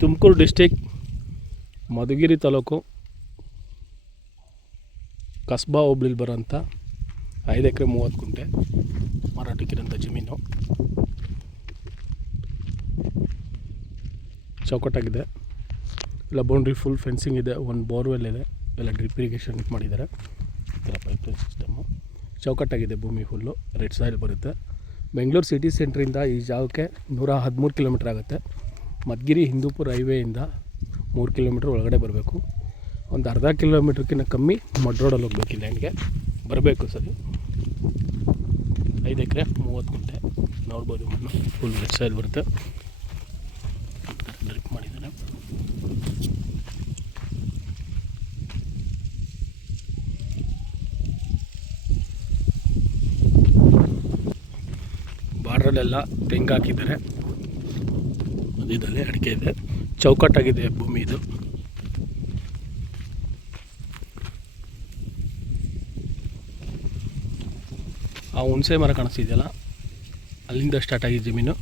Tumakuru district Madhugiri taluk ಕಸ್ಬಾ ಹೋಬ್ಳಿಲಿ ಬರೋಂಥ 5 ಎಕರೆ 30 ಗುಂಟೆ ಮಾರಾಟಕ್ಕಿರೋಂಥ ಜಮೀನು. ಚೌಕಟ್ಟಾಗಿದೆ, ಎಲ್ಲ ಬೌಂಡ್ರಿ ಫುಲ್ ಫೆನ್ಸಿಂಗ್ ಇದೆ, ಒಂದು ಬೋರ್ವೆಲ್ ಇದೆ, ಎಲ್ಲ ಡ್ರಿಪ್ ಇರಿಗೇಷನ್ ಮಾಡಿದ್ದಾರೆ. ಈ ಥರ ಪೈಪ್ಲೈನ್ ಸಿಸ್ಟಮ್ಮು ಚೌಕಟ್ಟಾಗಿದೆ. ಭೂಮಿ ಫುಲ್ಲು ರೆಡ್ ಸಾಯಿಲ್ ಬರುತ್ತೆ. ಬೆಂಗಳೂರು ಸಿಟಿ ಸೆಂಟ್ರಿಂದ ಈ ಜಾಗಕ್ಕೆ 113 ಕಿಲೋಮೀಟ್ರ್ ಆಗುತ್ತೆ. ಮಧುಗಿರಿ ಹಿಂದೂಪುರ ಹೈವೇಯಿಂದ 3 ಕಿಲೋಮೀಟ್ರ್ ಒಳಗಡೆ ಬರಬೇಕು. ಒಂದು ಅರ್ಧ ಕಿಲೋಮೀಟ್ರ್ಕಿಂತ ಕಮ್ಮಿ ಮಡ್ ರೋಡಲ್ಲಿ ಹೋಗ್ಬೇಕು. ಈ ಲ್ಯಾಂಡ್ಗೆ ಬರಬೇಕು. ಸರಿ, 5 ಎಕರೆ 30 ಗುಂಟೆ ನೋಡ್ಬೋದು. ಮಣ್ಣು ಫುಲ್ ರೆಡ್ ಸಾಯಿಲ್ ಬರುತ್ತೆ, ಡ್ರಿಪ್ ಮಾಡಿದ್ದಾರೆ. ಬಾರ್ಡ್ರಲ್ಲೆಲ್ಲ ತೆಂಗು ಹಾಕಿದ್ದಾರೆ, ಮಧ್ಯದಲ್ಲಿ ಅಡಿಕೆ ಇದೆ. ಚೌಕಟ್ಟಾಗಿದೆ ಭೂಮಿ ಇದು. ಆ ಹುಣಸೆ ಮರ ಕಾಣಿಸ್ತಿದೆಯಲ್ಲ, ಅಲ್ಲಿಂದ ಸ್ಟಾರ್ಟ್ ಆಗಿದೆ ಜಮೀನು.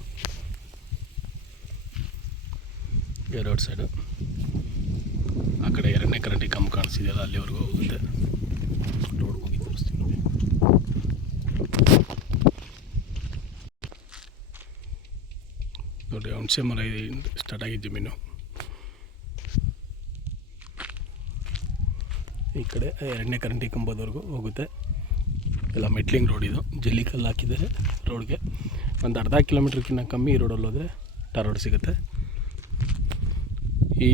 ರೋಡ್ ಸೈಡು ಆ ಕಡೆ 2ನೇ ಕರೆಂಟಿಗೆ ಕಂಬ ಕಾಣಿಸ್ತಿದೆಯಲ್ಲ, ಅಲ್ಲಿವರೆಗೂ ಹೋಗುತ್ತೆ. ರೋಡ್ ಹೋಗಿ ತೋರಿಸ್ತೀನಿ ನೋಡಿ. ನೋಡಿ, ಹುಣಸೆ ಮರ ಸ್ಟಾರ್ಟ್ ಆಗಿದೆ ಜಮೀನು. ಈ ಕಡೆ 2ನೇ ಕರೆಂಟಿಗೆ ಕಂಬದವರೆಗೂ ಹೋಗುತ್ತೆ. ಎಲ್ಲ ಮೆಟ್ಲಿಂಗ್ ರೋಡ್ ಇದು. ಜಲ್ಲಿ ಕಲ್ಲು ಹಾಕಿದ್ದಾರೆ ರೋಡ್ಗೆ. ಒಂದು ಅರ್ಧ ಕಿಲೋಮೀಟ್ರ್ಕಿಂತ ಕಮ್ಮಿ ಈ ರೋಡಲ್ಲಿ ಹೋದರೆ ಟಾರ್ ರೋಡ್ ಸಿಗುತ್ತೆ. ಈ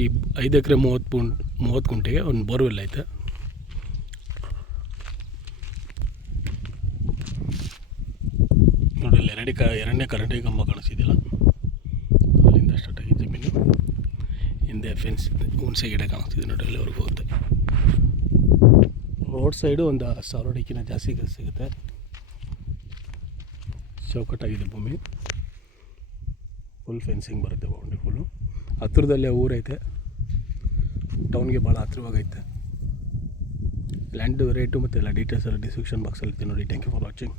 5 ಎಕರೆ 30 ಗುಂಟೆಗೆ ಒಂದು ಬೋರ್ವೆಲ್ ಐತೆ. ನೋಡಿ, ಇಲ್ಲಿ 2ನೇ ಕರೆಂಟಿಗೆ ಕಂಬ ಕಾಣಿಸ್ತಿದೆಯಲ್ಲ, ಅಲ್ಲಿಂದ ಸ್ಟಾರ್ಟ್ ಆಗಿದೆ ಜಮೀನು. ಹಿಂದೆ ಫೆನ್ಸ್ ಹುಣಸೆ ಗಿಡ ಕಾಣಿಸ್ತಿದೆ ನೋಡಿ, ಅಲ್ಲಿವರೆಗೂ ಹೋಗುತ್ತೆ. ರೋಡ್ ಸೈಡು ಒಂದು 1000 ಅಡಿಕಿನ ಜಾಸ್ತಿ ಸಿಗುತ್ತೆ. ಚೌಕಟ್ಟಾಗಿದೆ ಭೂಮಿ, ಫುಲ್ ಫೆನ್ಸಿಂಗ್ ಬರುತ್ತೆ. ಬೌಂಡ್ರಿ ಫುಲ್ಲು ಹತ್ತಿರದಲ್ಲೇ ಊರೈತೆ, ಟೌನ್ಗೆ ಭಾಳ ಹತ್ತಿರವಾಗೈತೆ. ಲ್ಯಾಂಡ್ ರೇಟು ಮತ್ತು ಎಲ್ಲ ಡೀಟೇಲ್ಸ್ ಎಲ್ಲ ಡಿಸ್ಕ್ರಿಪ್ಷನ್ ಬಾಕ್ಸಲ್ಲಿ ನೋಡಿ. Thank you for watching.